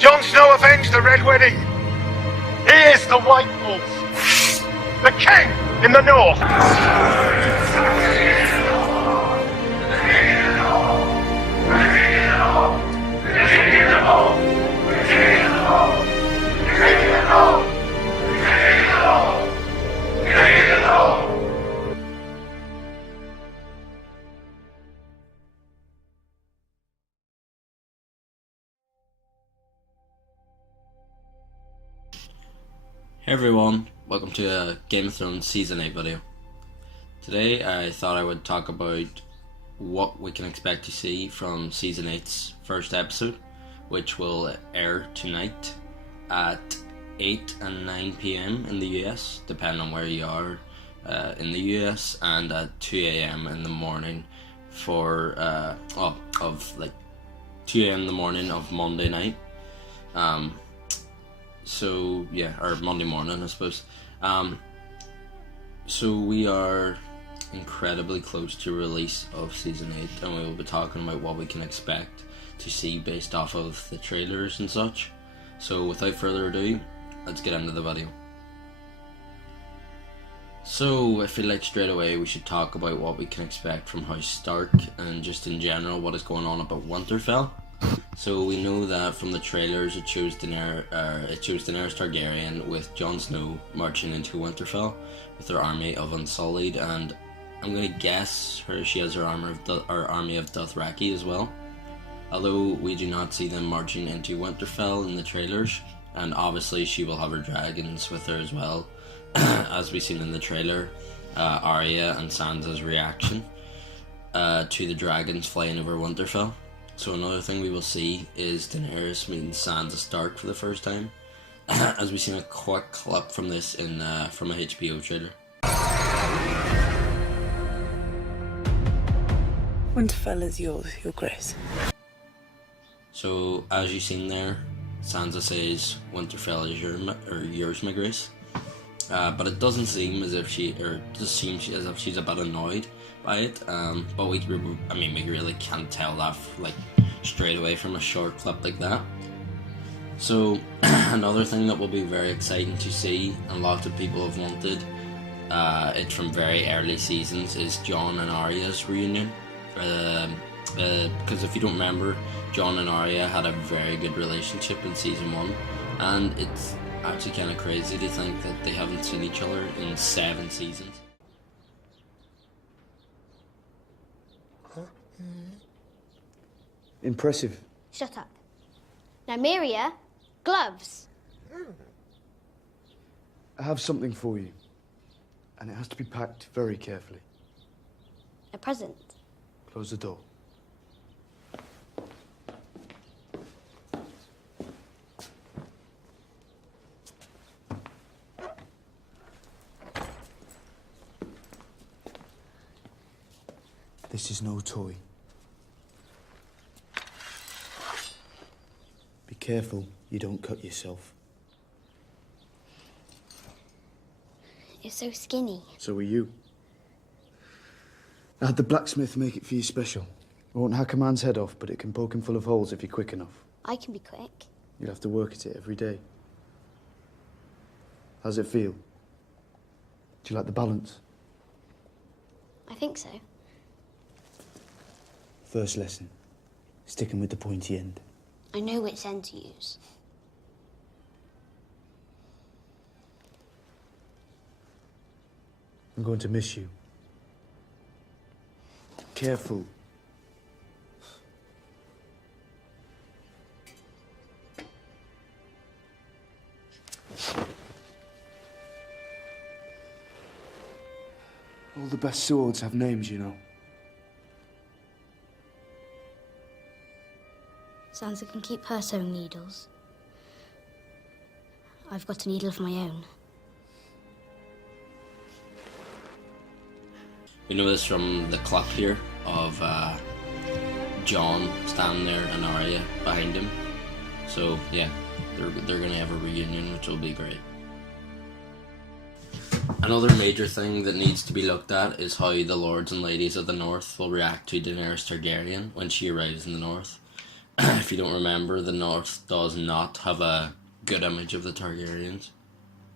Jon Snow avenged the Red Wedding. He is the White Wolf, the king in the north. Hey everyone, welcome to a Game of Thrones Season 8 video. Today I thought I would talk about what we can expect to see from Season 8's first episode, which will air tonight at 8 and 9 PM in the US, depending on where you are in the US, and at 2 AM in the morning for, 2 AM in the morning of Monday night. So yeah, or Monday morning I suppose. So we are incredibly close to release of Season 8, and we will be talking about what we can expect to see based off of the trailers and such. So without further ado, let's get into the video. So I feel like straight away we should talk about what we can expect from House Stark, and just in general what is going on about Winterfell. So we know that from the trailers it shows Daenerys Targaryen with Jon Snow marching into Winterfell with her army of Unsullied, and I'm gonna guess she has her army of Dothraki as well. Although we do not see them marching into Winterfell in the trailers, and obviously she will have her dragons with her as well, as we've seen in the trailer. Arya and Sansa's reaction to the dragons flying over Winterfell. So another thing we will see is Daenerys meeting Sansa Stark for the first time, as we've seen a quick clip from this from a HBO trailer. Winterfell is yours, your grace. So as you've seen there, Sansa says Winterfell is yours, my grace. But it doesn't seem as if she's a bit annoyed by it. But we really can't tell that straight away from a short clip like that. So another thing that will be very exciting to see, and lots of people have wanted it from very early seasons, is Jon and Arya's reunion. Because if you don't remember, Jon and Arya had a very good relationship in season 1, and it's actually kind of crazy to think that they haven't seen each other in 7 seasons. Impressive. Shut up. Nymeria, gloves. I have something for you, and it has to be packed very carefully. A present. Close the door. This is no toy. Be careful you don't cut yourself. You're so skinny. So are you. I had the blacksmith make it for you special. It won't hack a man's head off, but it can poke him full of holes if you're quick enough. I can be quick. You'll have to work at it every day. How's it feel? Do you like the balance? I think so. First lesson. Sticking with the pointy end. I know which end to use. I'm going to miss you. Careful. All the best swords have names, you know. Sansa can keep her sewing needles. I've got a needle of my own. We know this from the clip here of Jon standing there and Arya behind him. So yeah, they're gonna have a reunion, which will be great. Another major thing that needs to be looked at is how the lords and ladies of the north will react to Daenerys Targaryen when she arrives in the north. if you don't remember, the North does not have a good image of the Targaryens,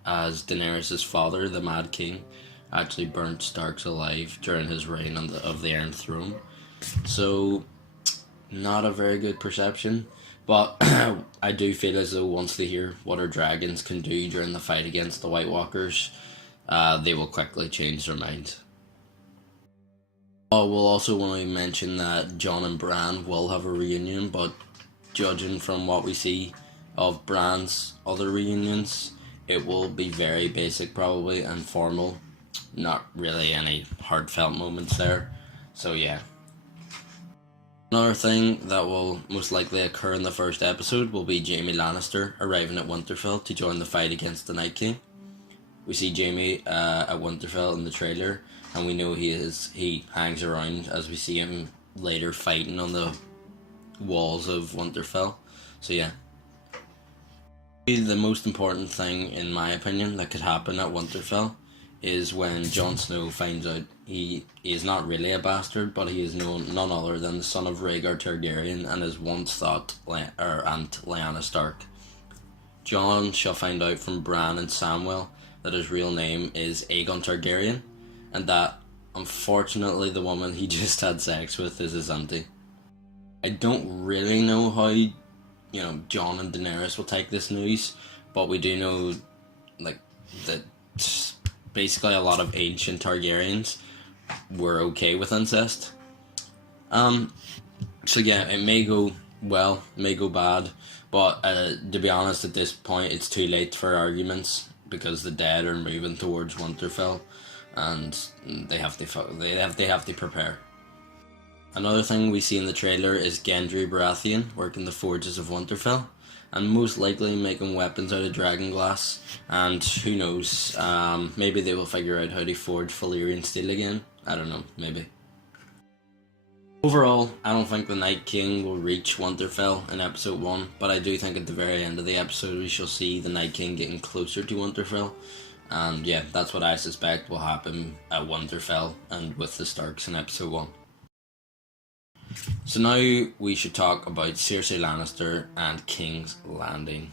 as Daenerys' father, the Mad King, actually burnt Starks alive during his reign of the Iron Throne. So, not a very good perception. But I do feel as though once they hear what our dragons can do during the fight against the White Walkers, they will quickly change their minds. We'll also want to mention that Jon and Bran will have a reunion, but judging from what we see of Bran's other reunions, it will be very basic probably and formal. Not really any heartfelt moments there. So yeah. Another thing that will most likely occur in the first episode will be Jaime Lannister arriving at Winterfell to join the fight against the Night King. We see Jaime at Winterfell in the trailer, and we know he hangs around as we see him later fighting on the walls of Winterfell. So yeah. The most important thing, in my opinion, that could happen at Winterfell is when Jon Snow finds out he is not really a bastard, but he is none other than the son of Rhaegar Targaryen and his once thought aunt Lyanna Stark. Jon shall find out from Bran and Samwell that his real name is Aegon Targaryen, and that, unfortunately, the woman he just had sex with is his auntie. I don't really know how, Jon and Daenerys will take this news, but we do know, that basically a lot of ancient Targaryens were okay with incest. So yeah, it may go well, may go bad, but to be honest, at this point, it's too late for arguments because the dead are moving towards Winterfell, and they have to prepare. Another thing we see in the trailer is Gendry Baratheon working the forges of Winterfell, and most likely making weapons out of dragon glass, and who knows, maybe they will figure out how to forge Valyrian steel again. I don't know, maybe. Overall, I don't think the Night King will reach Winterfell in episode 1, but I do think at the very end of the episode we shall see the Night King getting closer to Winterfell, and yeah, that's what I suspect will happen at Winterfell and with the Starks in episode 1. So now we should talk about Cersei Lannister and King's Landing.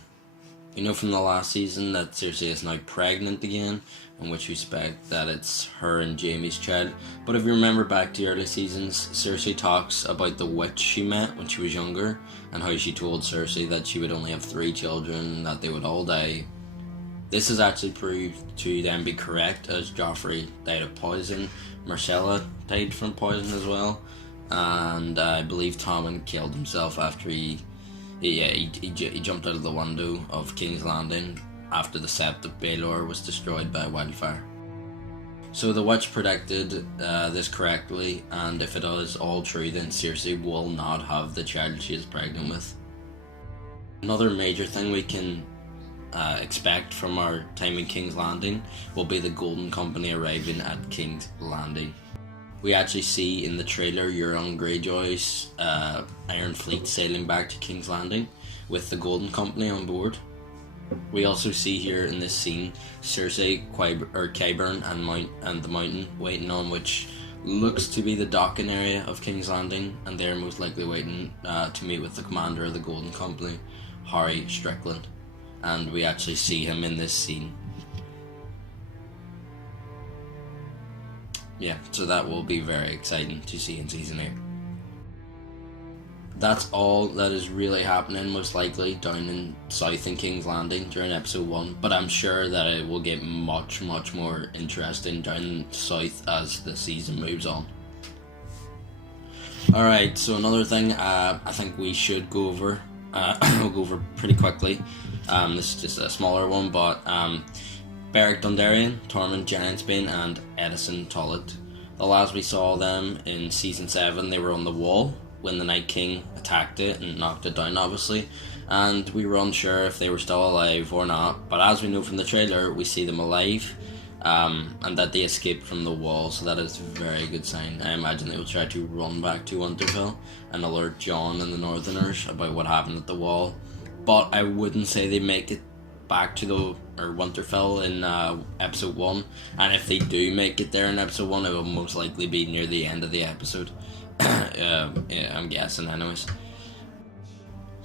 You know from the last season that Cersei is now pregnant again, in which we suspect that it's her and Jaime's child. But if you remember back to early seasons, Cersei talks about the witch she met when she was younger, and how she told Cersei that she would only have 3 children and that they would all die. This is actually proved to then be correct, as Joffrey died of poison, Myrcella died from poison as well, and I believe Tommen killed himself after he jumped out of the window of King's Landing after the Sept of Baelor was destroyed by wildfire. So the witch predicted this correctly, and if it is all true, then Cersei will not have the child she is pregnant with. Another major thing we can expect from our time in King's Landing will be the Golden Company arriving at King's Landing. We actually see in the trailer Euron Greyjoy's Iron Fleet sailing back to King's Landing with the Golden Company on board. We also see here in this scene Cersei, Qyburn and the Mountain waiting on which looks to be the docking area of King's Landing, and they're most likely waiting to meet with the commander of the Golden Company, Harry Strickland, and we actually see him in this scene. Yeah, so that will be very exciting to see in season 8. That's all that is really happening, most likely, down in south in King's Landing during episode 1, but I'm sure that it will get much more interesting down south as the season moves on. Alright, so another thing I think we should go over, we'll go over pretty quickly. This is just a smaller one, but Beric Dondarrion, Tormund Giantsbane, and Edison Tollett. The last we saw them in season 7, they were on the wall when the Night King attacked it and knocked it down, obviously, and we were unsure if they were still alive or not, but as we know from the trailer, we see them alive, and that they escaped from the wall, so that is a very good sign. I imagine they will try to run back to Winterfell and alert Jon and the Northerners about what happened at the wall, but I wouldn't say they make it back to Winterfell in episode 1, and if they do make it there in episode 1, it will most likely be near the end of the episode. Yeah, I'm guessing anyways.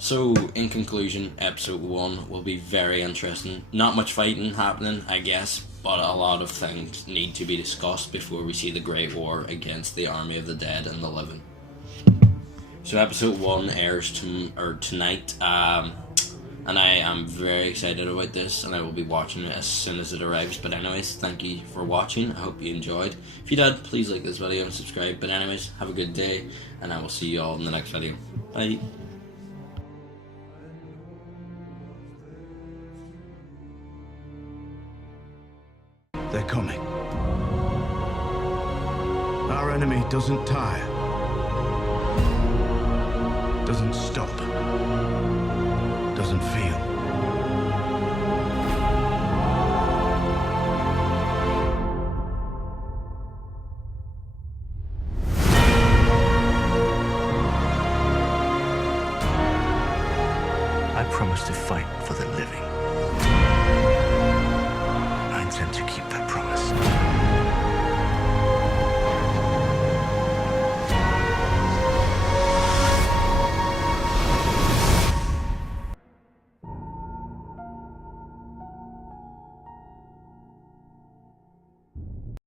So, in conclusion, episode 1 will be very interesting. Not much fighting happening, I guess, but a lot of things need to be discussed before we see the Great War against the army of the dead and the living. So, episode 1 airs tonight, and I am very excited about this, and I will be watching it as soon as it arrives. But anyways, thank you for watching. I hope you enjoyed. If you did, please like this video and subscribe. But anyways, have a good day, and I will see you all in the next video. Bye. They're coming. Our enemy doesn't tire. Doesn't stop. Doesn't feel. I promise to fight for the living.